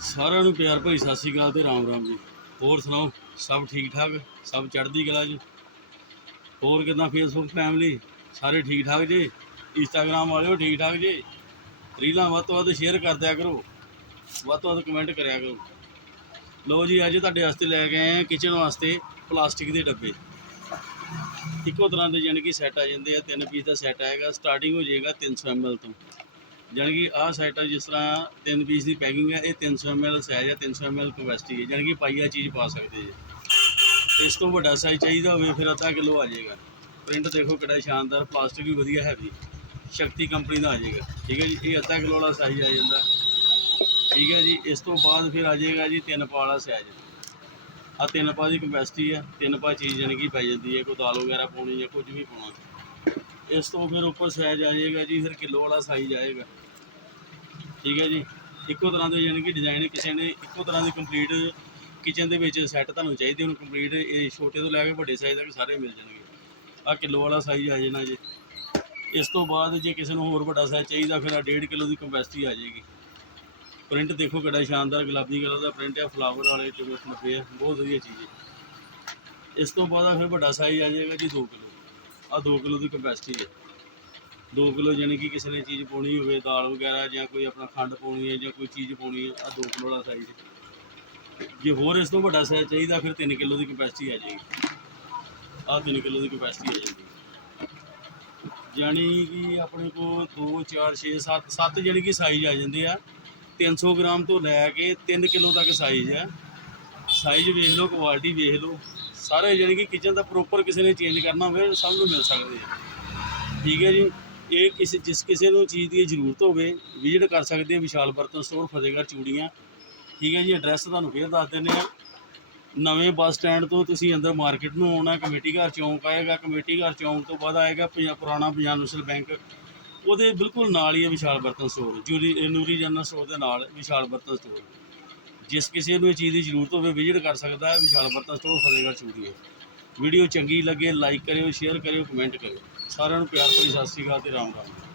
ਸਾਰਿਆਂ ਨੂੰ ਪਿਆਰ ਭਰੀ ਸਤਿ ਸ਼੍ਰੀ ਅਕਾਲ ਤੇ ਰਾਮ ਰਾਮ ਜੀ। ਹੋਰ ਸੁਣਾਓ, ਸਭ ਠੀਕ ਠਾਕ? ਸਭ ਚੜ੍ਹਦੀ ਕਲਾ ਜੀ? ਹੋਰ ਕਿਦਾਂ ਫੇਸਬੁੱਕ ਫੈਮਿਲੀ ਸਾਰੇ ਠੀਕ ਠਾਕ ਜੀ? ਇੰਸਟਾਗ੍ਰਾਮ ਵਾਲਿਓ ਠੀਕ ਠਾਕ ਜੀ? ਰੀਲਾਂ ਵੱਧ ਤੋਂ ਵੱਧ ਸ਼ੇਅਰ ਕਰ ਦਿਆ ਕਰੋ। ਵੱਧ ਤੋਂ ਵੱਧ ਕਮੈਂਟ ਕਰਿਆ ਕਰੋ। ਲਓ ਜੀ, ਅੱਜ ਤੁਹਾਡੇ ਵਾਸਤੇ ਲੈ ਕੇ ਆਏ ਆ ਕਿਚਨ ਵਾਸਤੇ ਪਲਾਸਟਿਕ ਦੇ ਡੱਬੇ। ਇੱਕੋ ਤਰ੍ਹਾਂ ਦੇ ਜਾਣੀ ਕਿ ਸੈੱਟ ਆ ਜਾਂਦੇ ਆ, ਤਿੰਨ ਪੀਸ ਦਾ ਸੈੱਟ ਆਏਗਾ ਸਟਾਰਟਿੰਗ ਹੋ ਜਾਏਗਾ 300 ml ਤੋਂ। ਜਾਣੀ ਕਿ ਆਹ ਸੈੱਟ ਆ ਜਿਸ ਤਰ੍ਹਾਂ ਤਿੰਨ ਪੀਸ ਦੀ ਪੈਕਿੰਗ ਹੈ ਇਹ 300 ml ਸਾਈਜ਼ ਹੈ 300 ml ਕਪੈਸਿਟੀ ਹੈ ਜਾਣੀ ਕਿ ਪਾਈਆ ਚੀਜ਼ ਪਾ ਸਕਦੇ ਜੀ। ਇਸ ਤੋਂ ਵੱਡਾ ਸਾਈਜ਼ ਚਾਹੀਦਾ ਹੋਵੇ, ਫਿਰ ਅੱਧਾ ਕਿਲੋ ਆ ਜਾਏਗਾ। ਪ੍ਰਿੰਟ ਦੇਖੋ ਕਿੰਨਾ ਸ਼ਾਨਦਾਰ ਪਲਾਸਟਿਕ ਵੀ ਵਧੀਆ ਹੈਵੀ ਸ਼ਕਤੀ ਕੰਪਨੀ ਦਾ ਆ ਜਾਏਗਾ। ਠੀਕ ਹੈ ਜੀ, ਇਹ ਅੱਧਾ ਕਿਲੋ ਵਾਲਾ ਸਾਈਜ਼ ਆ ਜਾਂਦਾ। ਠੀਕ ਹੈ ਜੀ, ਇਸ ਤੋਂ ਬਾਅਦ ਫਿਰ ਆ ਜਾਏਗਾ ਜੀ ਤਿੰਨ ਪਾ ਵਾਲਾ ਸਾਈਜ਼ ਆ ਤਿੰਨ ਪਾ ਦੀ ਕਪੈਸਿਟੀ ਹੈ ਤਿੰਨ ਪਾ ਚੀਜ਼ ਜਾਣੀ ਕਿ ਪੈ ਜਾਂਦੀ ਹੈ, ਕੋਈ ਦਾਲ ਵਗੈਰਾ ਪਾਉਣੀ ਜਾਂ ਕੁਝ ਵੀ ਪਾਉਣਾ। ਇਸ ਤੋਂ ਫਿਰ ਉੱਪਰ ਸਾਈਜ਼ ਆ ਜਾਏਗਾ ਜੀ, ਫਿਰ ਕਿਲੋ ਵਾਲਾ ਸਾਈਜ਼ ਆਏਗਾ ਠੀਕ ਹੈ ਜੀ? ਇੱਕੋ ਤਰ੍ਹਾਂ ਦੇ ਯਾਨੀ ਕਿ ਡਿਜ਼ਾਈਨ ਕਿਸੇ ਨੇ ਇੱਕੋ ਤਰ੍ਹਾਂ ਦੇ ਕੰਪਲੀਟ ਕਿਚਨ ਦੇ ਵਿੱਚ ਸੈੱਟ ਤੁਹਾਨੂੰ ਚਾਹੀਦੇ ਹੁਣ ਕੰਪਲੀਟ ਇਹ ਛੋਟੇ ਤੋਂ ਲੈ ਕੇ ਵੱਡੇ ਸਾਈਜ਼ ਤੱਕ ਸਾਰੇ ਮਿਲ ਜਾਣਗੇ। ਆ ਕਿਲੋ ਵਾਲਾ ਸਾਈਜ਼ ਆ ਜਾਣਾ ਜੀ। ਇਸ ਤੋਂ ਬਾਅਦ ਜੇ ਕਿਸੇ ਨੂੰ ਹੋਰ ਵੱਡਾ ਸਾਈਜ਼ ਚਾਹੀਦਾ, ਫਿਰ ਆ 1.5 ਕਿਲੋ ਦੀ ਕੰਪੈਸਿਟੀ ਆ ਜਾਏਗੀ। ਪ੍ਰਿੰਟ ਦੇਖੋ ਕਿੰਨਾ ਸ਼ਾਨਦਾਰ ਗੁਲਾਬੀ ਕਲਰ ਦਾ ਪ੍ਰਿੰਟ ਹੈ ਫਲਾਵਰ ਵਾਲੇ ਟਿਬਸ ਲੱਗੇ ਆ, ਬਹੁਤ ਵਧੀਆ ਚੀਜ਼ ਹੈ। ਇਸ ਤੋਂ ਬਾਅਦ ਫਿਰ ਵੱਡਾ ਸਾਈਜ਼ ਆ ਜਾਏਗਾ ਜੀ 2 ਕਿਲੋ। ਆ 2 ਕਿਲੋ ਦੀ ਕਪੈਸਿਟੀ ਹੈ। 2 ਕਿਲੋ ਯਾਨੀ ਕਿ ਕਿਸੇ ਨੇ ਚੀਜ਼ ਪਾਉਣੀ ਹੋਵੇ, ਦਾਲ ਵਗੈਰਾ ਜਾਂ ਕੋਈ ਆਪਣਾ ਖੰਡ ਪਾਉਣੀ ਹੈ ਜਾਂ ਕੋਈ ਚੀਜ਼ ਪਾਉਣੀ ਹੈ, ਆ 2 ਕਿਲੋ ਵਾਲਾ ਸਾਈਜ਼ ਜੇ ਹੋਰ ਇਸ ਤੋਂ ਵੱਡਾ ਸਾਈਜ਼ ਚਾਹੀਦਾ, ਫਿਰ 3 ਕਿਲੋ ਦੀ ਕਪੈਸਿਟੀ ਆ ਜਾਏਗੀ। ਆ 3 ਕਿਲੋ ਦੀ ਕਪੈਸਿਟੀ ਆ ਜਾਂਦੀ ਹੈ ਯਾਨੀ ਕਿ ਆਪਣੇ ਕੋਲ 2 4 6 7 7 ਜਿਹੜੀ ਕਿ ਸਾਈਜ਼ ਆ ਜਾਂਦੇ ਆ। 300 ਗ੍ਰਾਮ ਤੋਂ ਲੈ ਕੇ 3 ਕਿਲੋ ਤੱਕ ਸਾਈਜ਼ ਹੈ। ਸਾਈਜ਼ ਵੇਖ ਲਓ ਕੁਆਲਿਟੀ ਵੇਖ ਲਓ। ਸਾਰੇ ਜਾਣੀ ਕਿ ਕਿਚਨ ਦਾ ਪ੍ਰੋਪਰ ਕਿਸੇ ਨੇ ਚੇਂਜ ਕਰਨਾ ਹੋਵੇ, ਸਭ ਨੂੰ ਮਿਲ ਸਕਦੇ ਆ। ਠੀਕ ਹੈ ਜੀ? ਇਹ ਕਿਸੇ, ਜਿਸ ਕਿਸੇ ਨੂੰ ਚੀਜ਼ ਦੀ ਜ਼ਰੂਰਤ ਹੋਵੇ ਵਿਜ਼ਿਟ ਕਰ ਸਕਦੇ ਆ ਵਿਸ਼ਾਲ ਬਰਤਨ ਸਟੋਰ ਫਤਿਹਗੜ੍ਹ ਚੂੜੀਆਂ। ਠੀਕ ਹੈ ਜੀ? ਐਡਰੈਸ ਤੁਹਾਨੂੰ ਫੇਰ ਦੱਸ ਦਿੰਦੇ ਆ। ਨਵੇਂ ਬੱਸ ਸਟੈਂਡ ਤੋਂ ਤੁਸੀਂ ਅੰਦਰ ਮਾਰਕੀਟ ਨੂੰ ਆਉਣਾ, ਕਮੇਟੀ ਘਰ ਚੌਂਕ ਆਏਗਾ, ਕਮੇਟੀ ਘਰ ਚੌਂਕ ਤੋਂ ਬਾਅਦ ਆਏਗਾ ਪੰਜਾ- ਪੁਰਾਣਾ ਪੰਜਾਬ ਨੈਸ਼ਨਲ ਬੈਂਕ ਉਹਦੇ ਬਿਲਕੁਲ ਨਾਲ ਹੀ ਹੈ ਵਿਸ਼ਾਲ ਬਰਤਨ ਸਟੋਰ ਜੂਰੀ, ਨੂਰੀ ਜਨਰਲ ਸਟੋਰ ਦੇ ਨਾਲ ਵਿਸ਼ਾਲ ਬਰਤਨ ਸਟੋਰ ਜਿਸ ਕਿਸੇ ਨੂੰ ਇਹ ਚੀਜ਼ ਦੀ ਜ਼ਰੂਰਤ ਹੋਵੇ ਵਿਜ਼ਿਟ ਕਰ ਸਕਦਾ ਹੈ ਵਿਸ਼ਾਲ ਬਰਤਨ ਸਟੋਰ ਫਤਿਹਗੜ੍ਹ ਚੂੜੀਆਂ ਵੀਡੀਓ ਚੰਗੀ ਲੱਗੇ ਲਾਈਕ ਕਰਿਓ ਸ਼ੇਅਰ ਕਰਿਓ ਕਮੈਂਟ ਕਰਿਓ। ਸਾਰਿਆਂ ਨੂੰ ਪਿਆਰ ਭਰੀ ਸਤਿ ਸ਼੍ਰੀ ਅਕਾਲ ਤੇ ਰਾਮ ਰਾਮ।